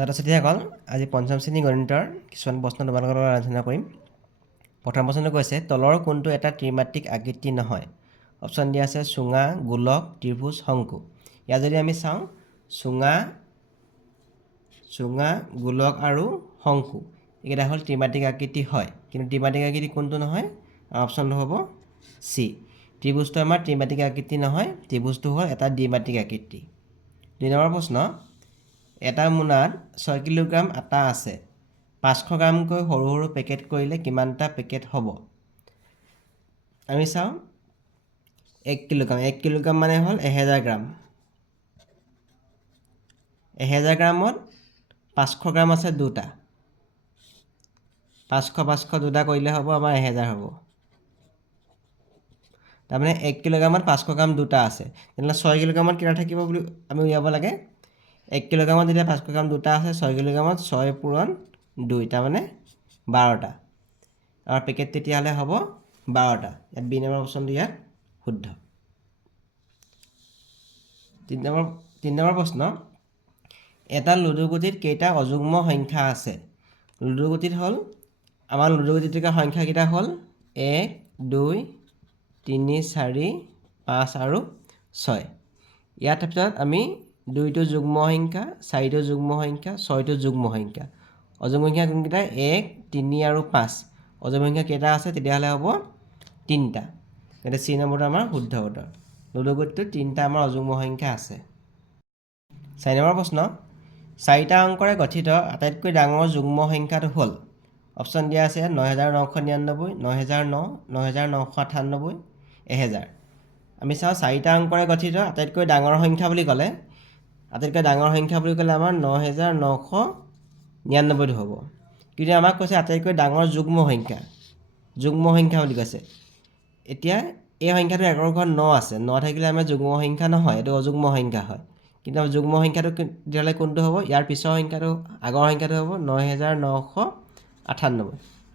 ছাত্ৰ ছাত্ৰীসকল আজি পঞ্চম শ্ৰেণী গণিতৰ কিছুমান প্ৰশ্ন তোমালোকৰ লগত আলোচনা কৰিম। প্ৰথম প্ৰশ্নটো কৈছে তলৰ কোনটো এটা ত্ৰিমাত্ৰিক আকৃতি নহয়। অপশ্যন দিয়া আছে চুঙা, গোলক, ত্ৰিভুজ, শংকু। ইয়াত যদি আমি চাওঁ চুঙা, গোলক আৰু শংকু এইকেইটা হ'ল ত্ৰিমাত্ৰিক আকৃতি হয়, কিন্তু ত্ৰিমাত্ৰিক আকৃতি কোনটো নহয়? অপশ্যনটো হ'ব চি। ত্ৰিভুজটো আমাৰ ত্ৰিমাত্ৰিক আকৃতি নহয়, ত্ৰিভুজটো হ'ল এটা দ্বিমাত্ৰিক আকৃতি। ২ নম্বৰ প্ৰশ্ন, এটা মোনাত ৬ কিলোগ্ৰাম আটা আছে। ৫০০ গ্ৰামকৈ সৰু সৰু পেকেট কৰিলে কিমানটা পেকেট হ'ব? আমি চাওঁ ১ কিলোগ্ৰাম মানে হ'ল ১০০০ গ্ৰাম। ১০০০ গ্ৰামত ৫০০ গ্ৰাম আছে দুটা। ৫০০ দুটা কৰিলে হ'ব আমাৰ ১০০০ হ'ব। তাৰমানে ১ কিলোগ্ৰামত ৫০০ গ্ৰাম দুটা আছে, তেনেহ'লে ৬ কিলোগ্ৰামত কেইটা থাকিব বুলি আমি উলিয়াব লাগে। ১ কিলোগ্ৰামত যেতিয়া ৫০০ গ্ৰাম দুটা আছে, ৬ কিলোগ্ৰামত ৬ পূৰণ ২, তাৰমানে ১২টা। আমাৰ পেকেট তেতিয়াহ'লে হ'ব ১২টা। ইয়াত বি নম্বৰ অপশ্যনটো ইয়াত শুদ্ধ। ৩ নম্বৰ প্ৰশ্ন, এটা লুডু গুটিত কেইটা অযুগ্ম সংখ্যা আছে? লুডু গুটিত হ'ল আমাৰ লুডু গুটিত থকা সংখ্যাকেইটা হ'ল ১, ২, ৩, ৪, ৫ আৰু ৬। ইয়াৰ ভিতৰত আমি ২টো যুগ্ম সংখ্যা, ৪টো যুগ্ম সংখ্যা, 6টো যুগ্ম সংখ্যা। অযুগ্ম সংখ্যা কোনকেইটা? ১, ৩ আৰু ৫। অযুগ্ম সংখ্যা কেইটা আছে? তেতিয়াহ'লে হ'ব ৩টা। গতিকে চি নম্বৰটো আমাৰ শুদ্ধ উত্তৰ। লুডু গুটিটোত ৩টা আমাৰ অযুগ্ম সংখ্যা আছে। ৪ নম্বৰ প্ৰশ্ন, ৪টা অংকৰে গঠিত আটাইতকৈ ডাঙৰ যুগ্ম সংখ্যাটো হ'ল? অপশ্যন দিয়া আছে ৯৯৯৯, ৯০০৯, ৯৯৯৮, ১০০০। আমি চাওঁ ৪টা অংকৰে গঠিত আটাইতকৈ ডাঙৰ সংখ্যা বুলি ক'লে আমাৰ ৯৯৯৯টো হ'ব। কিন্তু আমাক কৈছে আটাইতকৈ ডাঙৰ যুগ্ম সংখ্যা বুলি কৈছে। এতিয়া এই সংখ্যাটো একৰ ঘৰত ৯ আছে, ৯ থাকিলে আমাৰ যুগ্ম সংখ্যা নহয়, এইটো অযুগ্ম সংখ্যা হয়। কিন্তু আমাৰ যুগ্ম সংখ্যাটো তেতিয়াহ'লে কোনটো হ'ব? ইয়াৰ পিছৰ আগৰ সংখ্যাটো হ'ব ৯৯৯৮।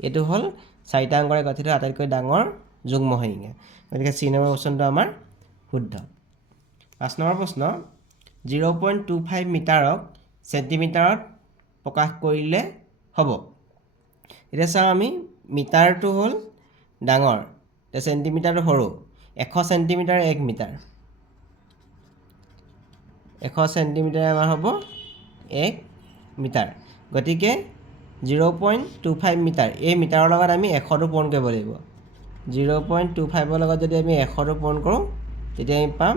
এইটো হ'ল ৪টা অংকৰে গঠিত আটাইতকৈ ডাঙৰ যুগ্ম সংখ্যা। গতিকে চি নম্বৰ অপশ্যনটো আমাৰ শুদ্ধ। ৫ নম্বৰ প্ৰশ্ন, ০.25 মিটাৰক চেণ্টিমিটাৰত প্ৰকাশ কৰিলে হ'ব? এতিয়া চাওঁ আমি মিটাৰটো হ'ল ডাঙৰ, চেণ্টিমিটাৰটো সৰু। ১০০ চেণ্টিমিটাৰ ১ মিটাৰ। ১০০ চেণ্টিমিটাৰ আমাৰ হ'ব ১ মিটাৰ। গতিকে ০.25 মিটাৰ, এই মিটাৰৰ লগত আমি ১০০টো পূৰণ কৰিব লাগিব। ০.25ৰ লগত যদি আমি ১০০টো পূৰণ কৰোঁ, তেতিয়া আমি পাম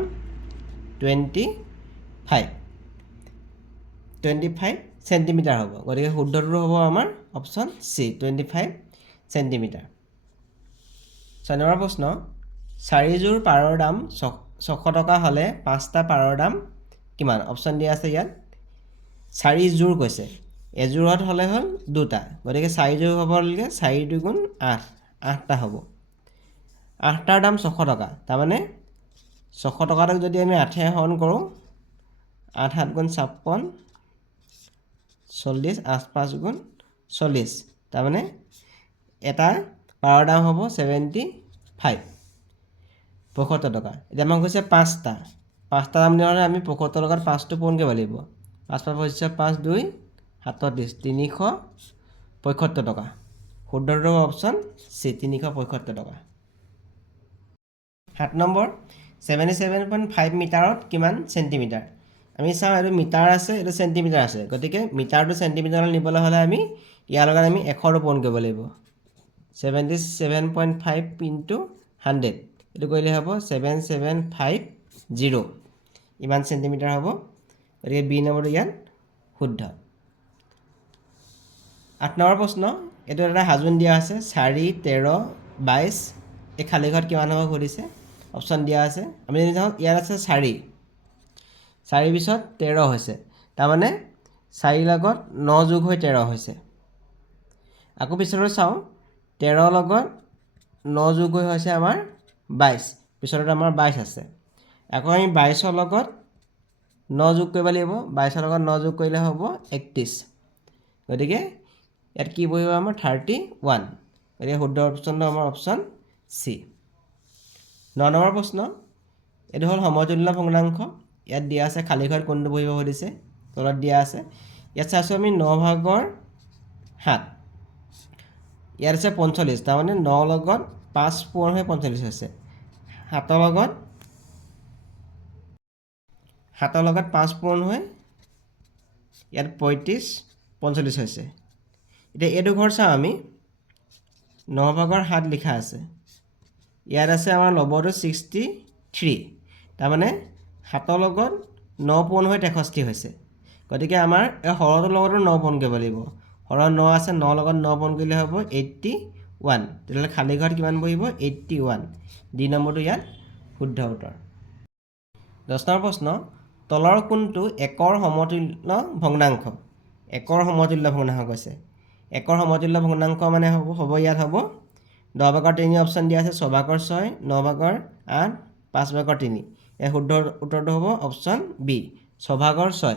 25 চেণ্টিমিটাৰ হ'ব। গতিকে শুদ্ধটো হ'ব আমাৰ অপশ্যন চি, 25 চেণ্টিমিটাৰ। ৬ নম্বৰ প্ৰশ্ন, ৪যোৰ পাৰৰ দাম ৬০০ টকা হ'লে ৫টা পাৰৰ দাম কিমান? অপশ্যন দিয়া আছে ইয়াত। ৪যোৰ কৈছে, এযোৰত হ'লে হ'ল দুটা, গতিকে ৪যোৰ হ'ব হ'লে ৪ দুগুণ ৮, ৮টা হ'ব। ৮টাৰ দাম ৬০০ টকা, তাৰমানে ৬০০ টকাটোক যদি আমি ৮এৰে হৰণ কৰোঁ, ৮ ৭ গুণ ৫৬, ৪০, ৮ ৫ গুণ ৪০, তাৰমানে এটা পাৰৰ দাম হ'ব 75, ৭৫ টকা। এতিয়া আমাক কৈছে পাঁচটা দাম দিয়া হ'লে আমি ৭৫ টকাত ৫টো পূৰণ কৰিব লাগিব। ৫ ৫ পঁচিছ, ৫ ২ ৩৭, ৩৭৫ টকা। শুদ্ধটো অপশ্যন চি, ৩৭৫ টকা। ৭ নম্বৰ, 77.5 মিটাৰত কিমান চেণ্টিমিটাৰ? আমি চাওঁ এইটো মিটাৰ আছে, এইটো চেণ্টিমিটাৰ আছে। গতিকে মিটাৰটো চেণ্টিমিটাৰলৈ নিবলৈ হ'লে আমি ইয়াৰ লগত আমি ১০০টো পূৰণ কৰিব লাগিব। 77.5 × 100, এইটো কৰিলে হ'ব 7750, ইমান চেণ্টিমিটাৰ হ'ব। গতিকে বি নম্বৰটো ইয়াত শুদ্ধ। ৮ নম্বৰ প্ৰশ্ন, এইটো এটা সাজোন দিয়া আছে ৪, ১৩, ২২, এই খালী ঘৰত কিমান হ'ব সুধিছে। অপশ্যন দিয়া আছে। আমি যদি চাওঁ ইয়াত আছে ৪ পিছত ১৩ হৈছে, তাৰমানে ৪ লগত ৯ যোগ হৈ ১৩ হৈছে। আকৌ পিছলৈ চাওঁ, ১৩ লগত ৯ যোগ হৈ হৈছে আমাৰ ২২, পিছলৈ আমাৰ ২২ আছে। আকৌ আমি ২২ৰ লগত ৯ যোগ কৰিব লাগিব, ২২ৰ লগত 9 যোগ কৰিলে হ'ব ৩১। গতিকে ইয়াত কি বহিব আমাৰ 31। গতিকে শুদ্ধ অপশ্যনটো আমাৰ অপশ্যন চি। ৯ নম্বৰ প্ৰশ্ন, এইটো হ'ল সমতুল্য ভগ্নাংশ। ইয়াত দিয়া আছে খালী ঘৰত কোনটো বহিব সুধিছে, তলত দিয়া আছে। ইয়াত চাইছোঁ আমি 9 ভাগৰ 7 ইয়াত আছে 45 তাৰমানে 9 লগত 5 পূৰণ হৈ 45 হৈছে 7 লগত 5 পূৰণ হৈ ইয়াত 35 45 হৈছে এতিয়া এইটো ঘৰ চাওঁ আমি 9 ভাগৰ 7 লিখা আছে ইয়াত আছে আমাৰ লবটো 63 তাৰমানে 7 লগত 9 পূৰণ হৈ 63 হৈছে গতিকে আমাৰ এই হৰটোৰ লগতো 9 পূৰণ কৰিব লাগিব হৰৰ 9 আছে 9 লগত 9 পূৰণ কৰিলে হ'ব 81 তেতিয়াহ'লে খালী ঘৰত কিমান বহিব 81 ডি নম্বৰটো ইয়াত শুদ্ধ উত্তৰ 10 নম্বৰ প্ৰশ্ন তলৰ কোনটো একৰ সমতুল্য ভগ্নাংশ একৰ সমতুল্য ভগ্নাংশ কৈছে একৰ সমতুল্য ভগ্নাংশ মানে হ'ব ইয়াত হ'ব 10 ভাগৰ 3 অপশ্যন দিয়া আছে 6 ভাগৰ 6 9 ভাগৰ 8 5 ভাগৰ 3 এই শুদ্ধ উত্তৰটো হ'ব অপশ্যন বি 6 ভাগৰ 6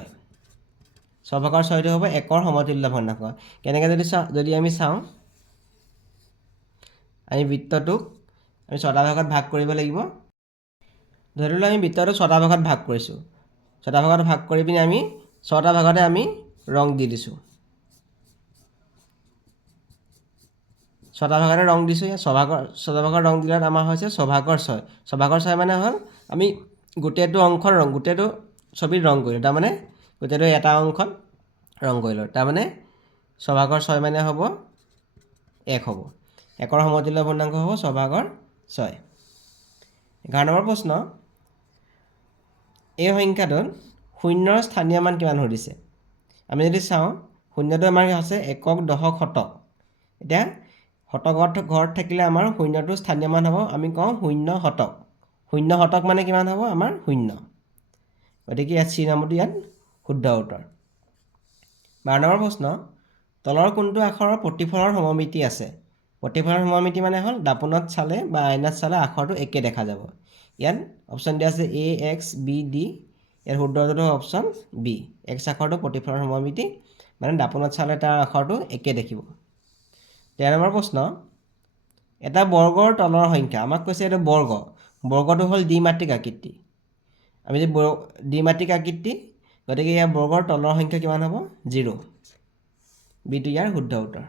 6 ভাগৰ 6টো হ'ব একৰ সমতুল্য ভগ্নাংশ কেনেকৈ যদি আমি চাওঁ আমি বৃত্তটোক আমি 6টা ভাগত ভাগ কৰিব লাগিব ধৰি লওঁ আমি বৃত্তটো 6টা ভাগত ভাগ কৰিছোঁ 6টা ভাগত ভাগ কৰি পিনি আমি 6টা ভাগতে আমি ৰং দি দিছোঁ 6টা ভাগতে ৰং দিছোঁ ইয়াত 6 ভাগৰ ৰং দিলত আমাৰ হৈছে 6 ভাগৰ 6 6 ভাগৰ 6 মানে হ'ল আমি গোটেইটো অংশৰ ৰং গোটেইটো ছবিত ৰং কৰিলোঁ তাৰমানে গোটেইটো এটা অংশত ৰং কৰিলোঁ তাৰমানে 6 ভাগৰ 6 মানে হ'ব 1 হ'ব একৰ সমতুল্য ভগ্নাংশ হ'ব 6 ভাগৰ 6 11 নম্বৰ প্ৰশ্ন এই সংখ্যাটোত শূন্যৰ স্থানীয় মান কিমান সুধিছে আমি যদি চাওঁ শূন্যটো আমাৰ আছে একক দশক শতক এতিয়া শতকত ঘৰত থাকিলে আমাৰ শূন্যটো স্থানীয় মান হ'ব আমি কওঁ 0 শতক 0 শতক মানে কিমান হ'ব আমাৰ 0 গতিকে ইয়াত চি নম্বৰটো ইয়াত শুদ্ধ উত্তৰ 12 নম্বৰ প্ৰশ্ন তলৰ কোনটো আখৰৰ প্ৰতিফলনৰ সমমিতি আছে প্ৰতিফলনৰ সমমিতি মানে হ'ল দাপোণত চালে বা আইনাত চালে আখৰটো একে দেখা যাব ইয়াত অপশ্যন দিয়া আছে এ এক্স বি ডি ইয়াৰ শুদ্ধ উত্তৰটো অপশ্যন বি এক্স আখৰটো প্ৰতিফলনৰ সমমিতি মানে দাপোণত চালে তাৰ আখৰটো একে দেখিব 13 নম্বৰ প্ৰশ্ন এটা বৰ্গৰ তলৰ সংখ্যা আমাক কৈছে এইটো বৰ্গটো হ'ল দ্বিমাত্ৰিক আকৃতি আমি যে দ্বিমাত্ৰিক আকৃতি গতিকে ইয়াৰ বৰ্গৰ তলৰ সংখ্যা কিমান হ'ব 0 বিটো ইয়াৰ শুদ্ধ উত্তৰ